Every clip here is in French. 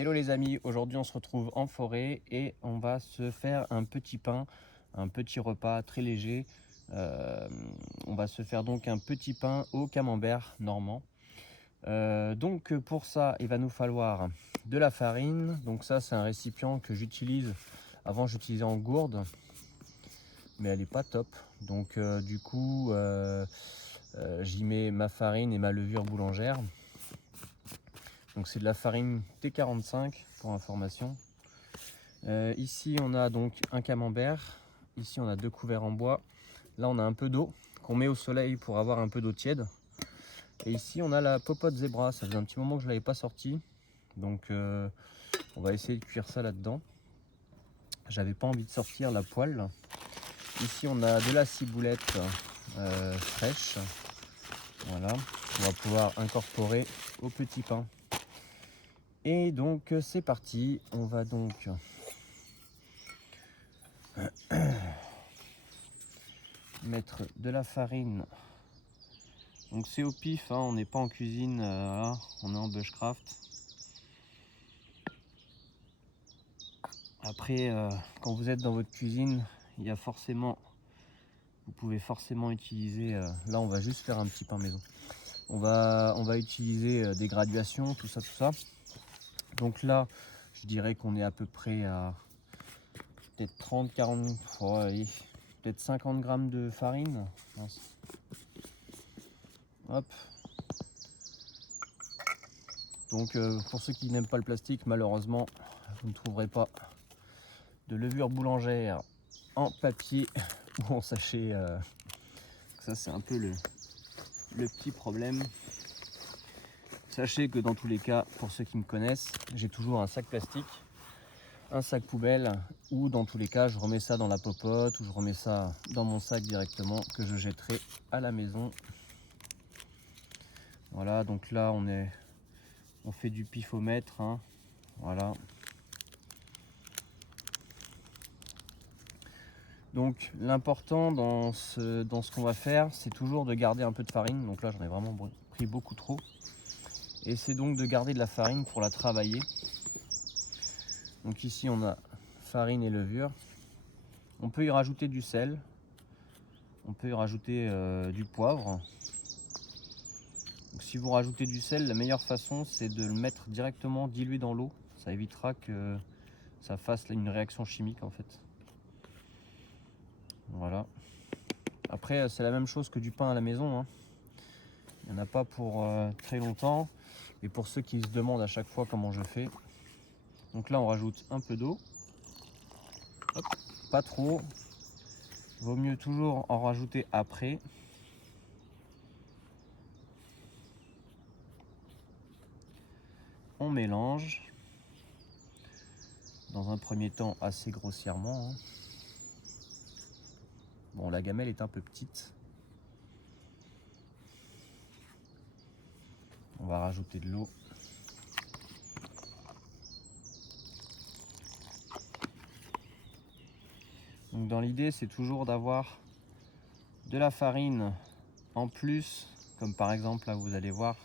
Hello les amis, aujourd'hui on se retrouve en forêt et on va se faire un petit pain, un petit repas très léger. On va se faire donc un petit pain au camembert normand. Donc pour ça il va nous falloir de la farine. Donc ça c'est un récipient que j'utilise. Avant j'utilisais en gourde mais elle n'est pas top. Donc du coup j'y mets ma farine et ma levure boulangère. Donc c'est de la farine T45 pour information. Ici on a donc un camembert, ici on a 2 couverts en bois, là on a un peu d'eau qu'on met au soleil pour avoir un peu d'eau tiède. Et ici on a la popote zébra, ça faisait un petit moment que je ne l'avais pas sortie, donc on va essayer de cuire ça là-dedans. J'avais pas envie de sortir la poêle. Ici on a de la ciboulette fraîche, voilà, on va pouvoir incorporer au petit pain. Et donc c'est parti, on va donc mettre de la farine. Donc c'est au pif, hein, on n'est pas en cuisine, voilà, on est en bushcraft. Après, quand vous êtes dans votre cuisine, il y a forcément, vous pouvez forcément utiliser, là on va juste faire un petit pain maison. On va utiliser des graduations, tout ça. Donc là, je dirais qu'on est à peu près à peut-être 30, 40, oh, allez, peut-être 50 grammes de farine. Hop. Donc pour ceux qui n'aiment pas le plastique, malheureusement, vous ne trouverez pas de levure boulangère en papier ou en sachet. Ça c'est un peu le petit problème. Sachez que dans tous les cas, pour ceux qui me connaissent, j'ai toujours un sac plastique, un sac poubelle, ou dans tous les cas je remets ça dans la popote ou je remets ça dans mon sac directement que je jetterai à la maison. Voilà, donc là on fait du pifomètre, hein, voilà. Donc l'important dans ce qu'on va faire, c'est toujours de garder un peu de farine. Donc là j'en ai vraiment pris beaucoup trop. Et c'est donc de garder de la farine pour la travailler. Donc ici on a farine et levure. On peut y rajouter du sel. On peut y rajouter du poivre. Donc si vous rajoutez du sel, la meilleure façon c'est de le mettre directement dilué dans l'eau. Ça évitera que ça fasse une réaction chimique en fait. Voilà. Après c'est la même chose que du pain à la maison, hein. Il n'y en a pas pour très longtemps. Et pour ceux qui se demandent à chaque fois comment je fais, donc là on rajoute un peu d'eau, pas trop, vaut mieux toujours en rajouter après. On mélange dans un premier temps assez grossièrement, hein. Bon, la gamelle est un peu petite. On va rajouter de l'eau. Donc dans l'idée, c'est toujours d'avoir de la farine en plus, comme par exemple là vous allez voir,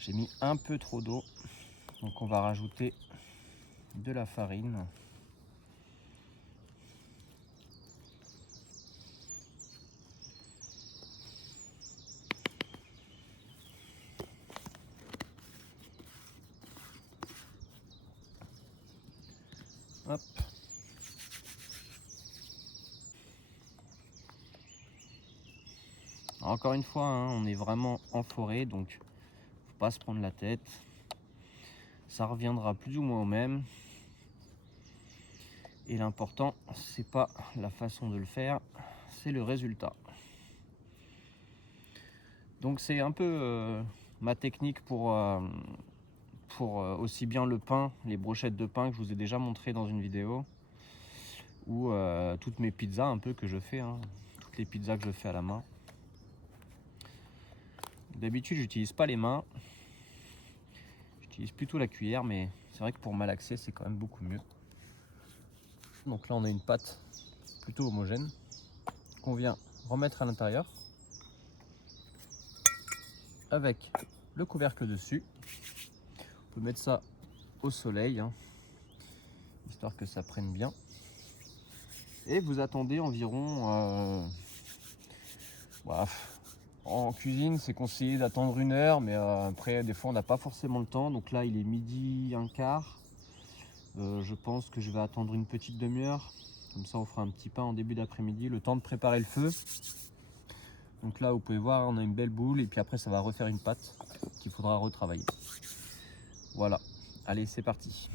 j'ai mis un peu trop d'eau. Donc on va rajouter de la farine. Hop. Alors encore une fois, hein, on est vraiment en forêt, donc faut pas se prendre la tête. Ça reviendra plus ou moins au même. Et l'important, c'est pas la façon de le faire, c'est le résultat. Donc c'est un peu ma technique pour aussi bien le pain, les brochettes de pain que je vous ai déjà montré dans une vidéo, ou toutes mes pizzas un peu que je fais, hein, toutes les pizzas que je fais à la main. D'habitude j'utilise pas les mains, j'utilise plutôt la cuillère, mais c'est vrai que pour malaxer c'est quand même beaucoup mieux. Donc là on a une pâte plutôt homogène qu'on vient remettre à l'intérieur avec le couvercle dessus. On peut mettre ça au soleil, hein, histoire que ça prenne bien. Et vous attendez environ, voilà, en cuisine c'est conseillé d'attendre 1 heure, mais après des fois on n'a pas forcément le temps. Donc là il est midi un quart. Je pense que je vais attendre une petite demi-heure. Comme ça on fera un petit pain en début d'après-midi, le temps de préparer le feu. Donc là vous pouvez voir, on a une belle boule et puis après ça va refaire une pâte qu'il faudra retravailler. Voilà, allez c'est parti.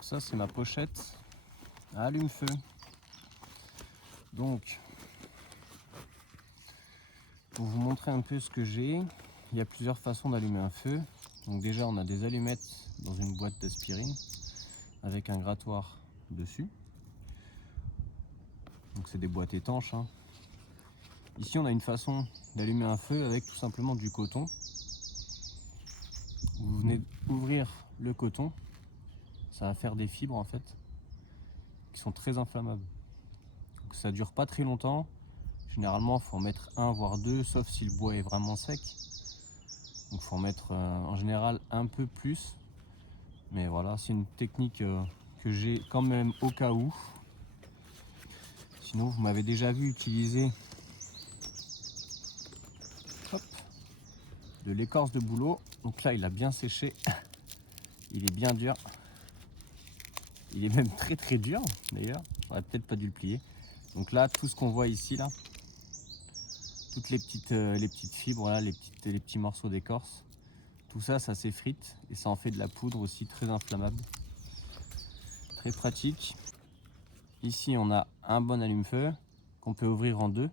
Ça c'est ma pochette à allume-feu. Donc pour vous montrer un peu ce que j'ai, il y a plusieurs façons d'allumer un feu. Donc déjà on a des allumettes dans une boîte d'aspirine avec un grattoir dessus. Donc c'est des boîtes étanches, hein. Ici on a une façon d'allumer un feu avec tout simplement du coton. Vous venez ouvrir le coton, ça va faire des fibres en fait qui sont très inflammables. Donc ça dure pas très longtemps. Généralement il faut en mettre 1 voire 2, sauf si le bois est vraiment sec. Donc il faut en mettre en général un peu plus. Mais voilà, c'est une technique que j'ai quand même au cas où. Sinon vous m'avez déjà vu utiliser de l'écorce de bouleau. Donc là il a bien séché, il est bien dur, il est même très dur d'ailleurs, j'aurais peut-être pas dû le plier. Donc là tout ce qu'on voit ici là, toutes les petites fibres là, les petits morceaux d'écorce, tout ça ça s'effrite et ça en fait de la poudre aussi très inflammable, très pratique. Ici on a un bon allume-feu qu'on peut ouvrir en deux,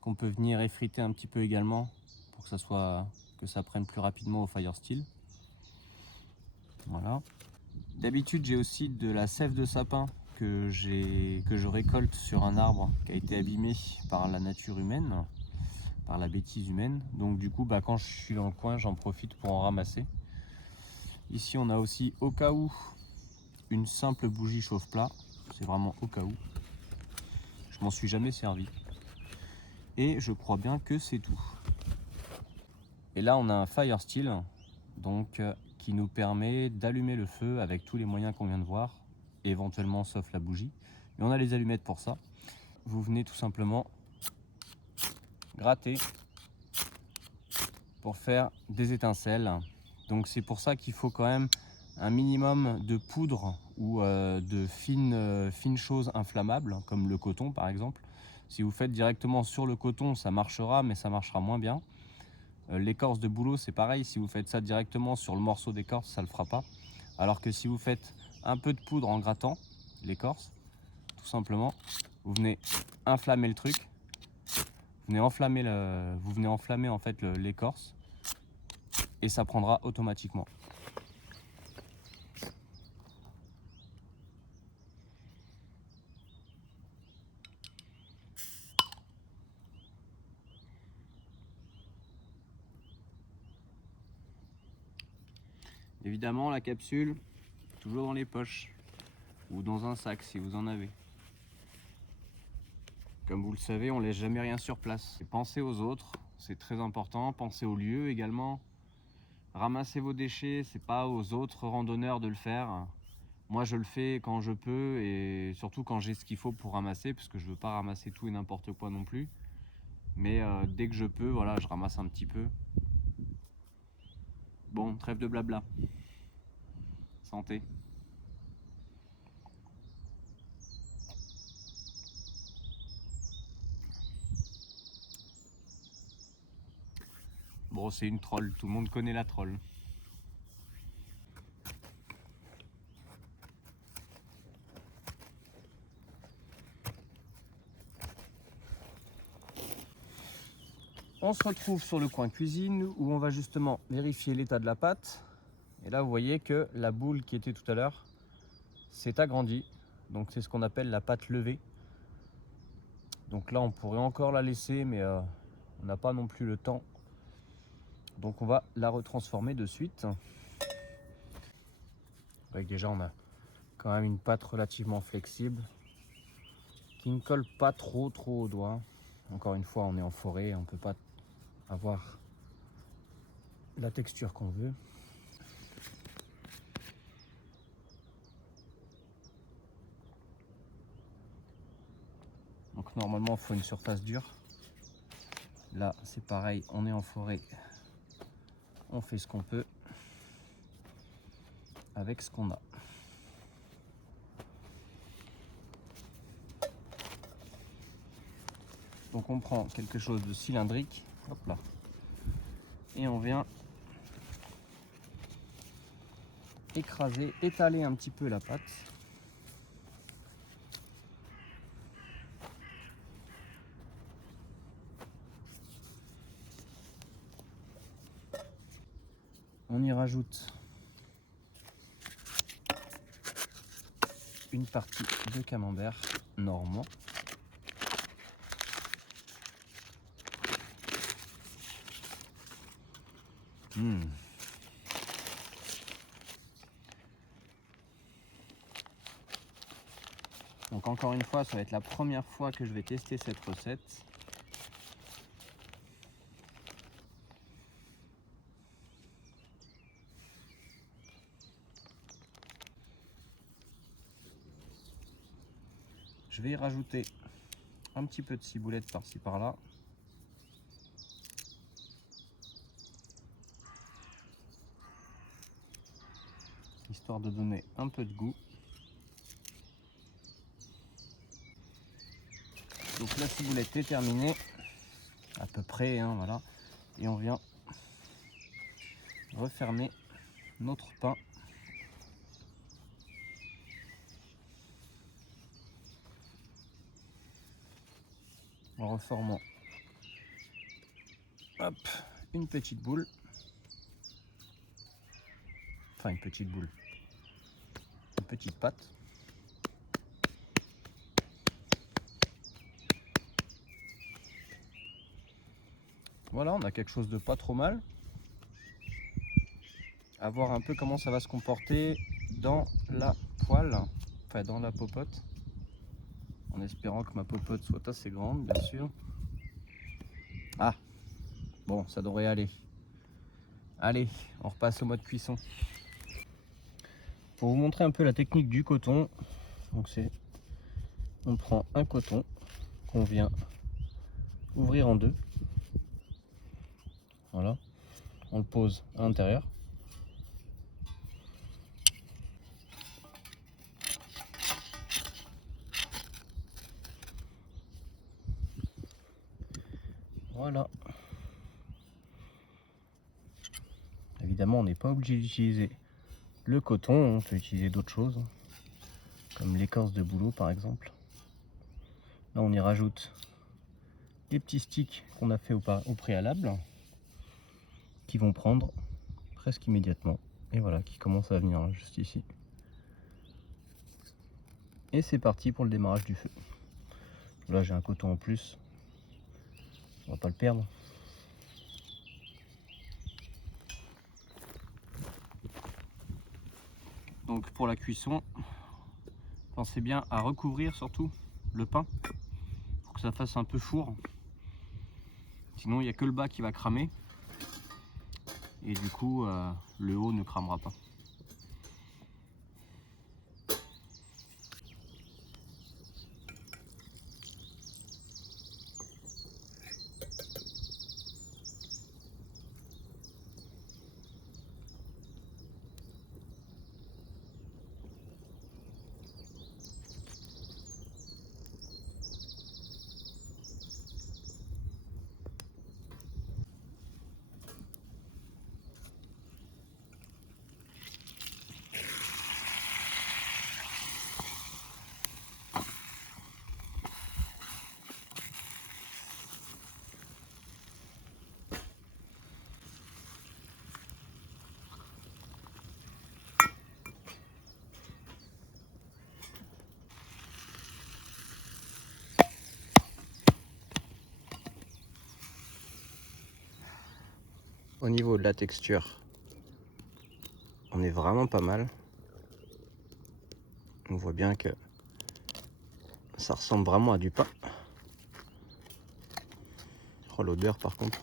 qu'on peut venir effriter un petit peu également pour que ça prenne plus rapidement au fire steel. Voilà. D'habitude j'ai aussi de la sève de sapin que je récolte sur un arbre qui a été abîmé par la nature humaine, par la bêtise humaine. Donc du coup quand je suis dans le coin j'en profite pour en ramasser. Ici on a aussi au cas où une simple bougie chauffe-plat, c'est vraiment au cas où. Je m'en suis jamais servi. Et je crois bien que c'est tout. Et là on a un fire steel donc qui nous permet d'allumer le feu avec tous les moyens qu'on vient de voir, éventuellement sauf la bougie. Mais on a les allumettes pour ça. Vous venez tout simplement gratter pour faire des étincelles. Donc c'est pour ça qu'il faut quand même un minimum de poudre ou de fines choses inflammables, comme le coton par exemple. Si vous faites directement sur le coton, ça marchera, mais ça marchera moins bien. L'écorce de bouleau, c'est pareil, si vous faites ça directement sur le morceau d'écorce, ça ne le fera pas. Alors que si vous faites un peu de poudre en grattant l'écorce, tout simplement, vous venez inflammer le truc, vous venez enflammer en fait l'écorce et ça prendra automatiquement. Évidemment, la capsule, toujours dans les poches ou dans un sac si vous en avez. Comme vous le savez, on laisse jamais rien sur place. Et pensez aux autres, c'est très important. Pensez aux lieux également. Ramassez vos déchets, c'est pas aux autres randonneurs de le faire. Moi, je le fais quand je peux et surtout quand j'ai ce qu'il faut pour ramasser, parce que je veux pas ramasser tout et n'importe quoi non plus. Mais dès que je peux, voilà, je ramasse un petit peu. Bon, trêve de blabla. Santé. Bon, c'est une troll, tout le monde connaît la troll. On se retrouve sur le coin cuisine où on va justement vérifier l'état de la pâte. Et là, vous voyez que la boule qui était tout à l'heure s'est agrandie. Donc c'est ce qu'on appelle la pâte levée. Donc là, on pourrait encore la laisser, mais on n'a pas non plus le temps. Donc on va la retransformer de suite. Avec déjà, on a quand même une pâte relativement flexible qui ne colle pas trop aux doigts. Encore une fois, on est en forêt, on ne peut pas avoir la texture qu'on veut. Donc normalement, il faut une surface dure. Là, c'est pareil, on est en forêt. On fait ce qu'on peut avec ce qu'on a. Donc on prend quelque chose de cylindrique, hop là, et on vient écraser, étaler un petit peu la pâte. On y rajoute une partie de camembert normand. Donc encore une fois, ça va être la première fois que je vais tester cette recette. Je vais y rajouter un petit peu de ciboulette par-ci par-là. Histoire de donner un peu de goût. Donc la ciboulette est terminée, à peu près, hein, voilà. Et on vient refermer notre pain. En reformant hop, une petite boule. Enfin une petite boule. Une petite pâte. Voilà, on a quelque chose de pas trop mal. À voir un peu comment ça va se comporter dans la poêle, enfin dans la popote. En espérant que ma popote soit assez grande, bien sûr. Ah, bon, ça devrait aller. Allez, on repasse au mode cuisson. Pour vous montrer un peu la technique du coton, donc on prend un coton qu'on vient ouvrir en deux. Voilà, on le pose à l'intérieur. Voilà. Évidemment, on n'est pas obligé d'utiliser le coton, on peut utiliser d'autres choses, comme l'écorce de bouleau par exemple. Là, on y rajoute les petits sticks qu'on a fait au préalable, qui vont prendre presque immédiatement. Et voilà, qui commence à venir là, juste ici. Et c'est parti pour le démarrage du feu. Là, j'ai un coton en plus, on va pas le perdre. Donc pour la cuisson, pensez bien à recouvrir surtout le pain pour que ça fasse un peu four. Sinon il n'y a que le bas qui va cramer et du coup le haut ne cramera pas. Au niveau de la texture, on est vraiment pas mal. On voit bien que ça ressemble vraiment à du pain. Oh, l'odeur par contre.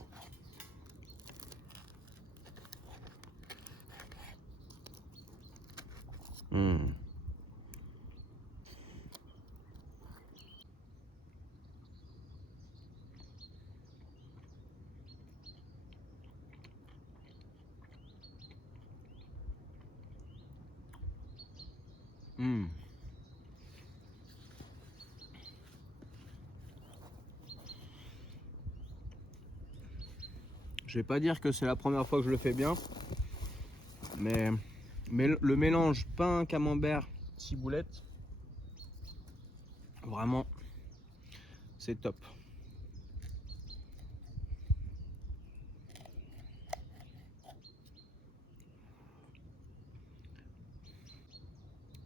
Mmh. Mmh. Je vais pas dire que c'est la première fois que je le fais bien, mais le mélange pain, camembert, ciboulette, vraiment, c'est top.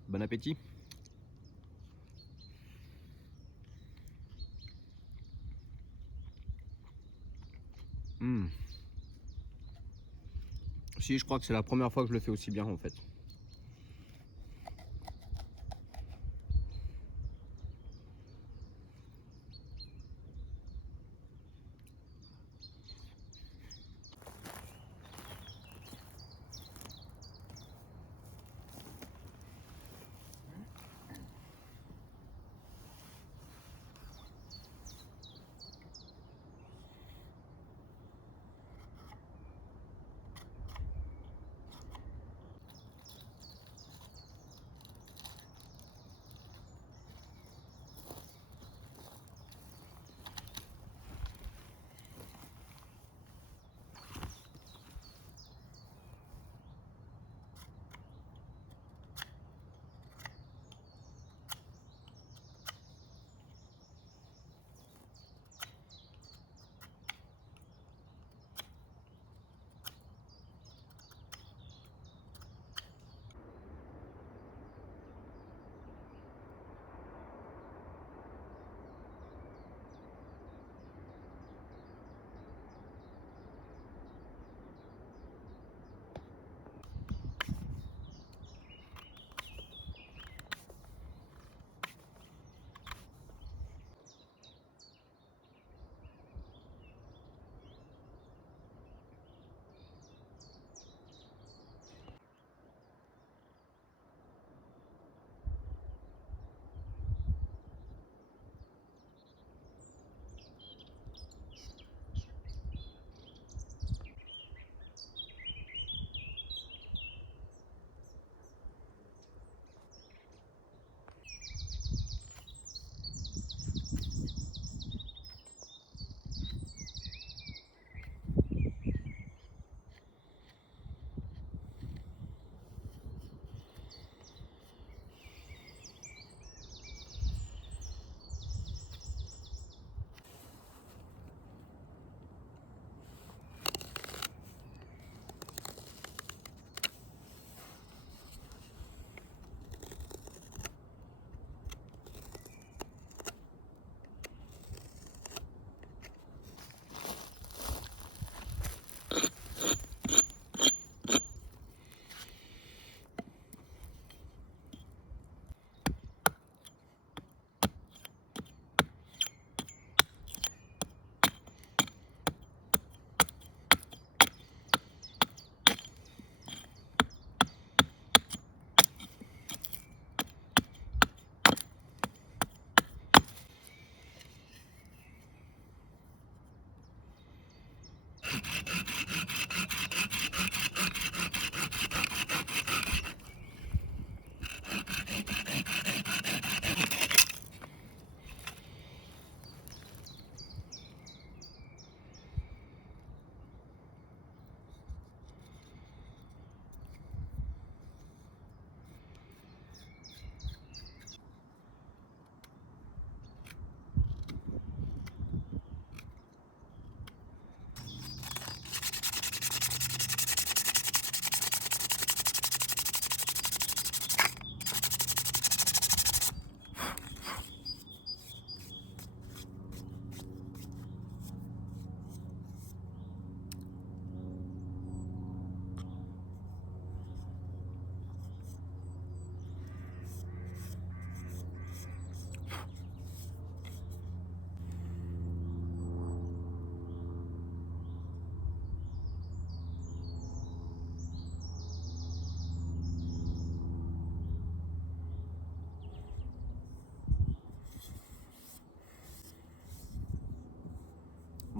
Bon appétit. Mmh. Si, je crois que c'est la première fois que je le fais aussi bien en fait.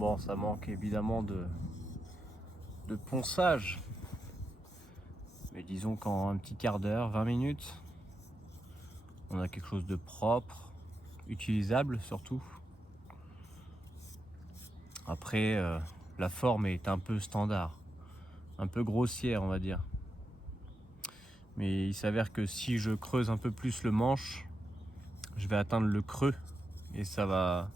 Bon, ça manque évidemment de ponçage. Mais disons qu'en un petit quart d'heure, 20 minutes, on a quelque chose de propre, utilisable surtout. Après, la forme est un peu standard, un peu grossière on va dire. Mais il s'avère que si je creuse un peu plus le manche, je vais atteindre le creux et ça va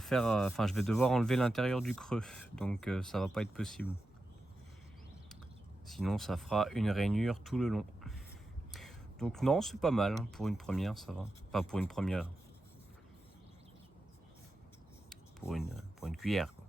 faire, enfin je vais devoir enlever l'intérieur du creux, donc ça va pas être possible. Sinon ça fera une rainure tout le long. Donc non, c'est pas mal, hein, pour une première ça va. Enfin pour une première, pour une cuillère quoi.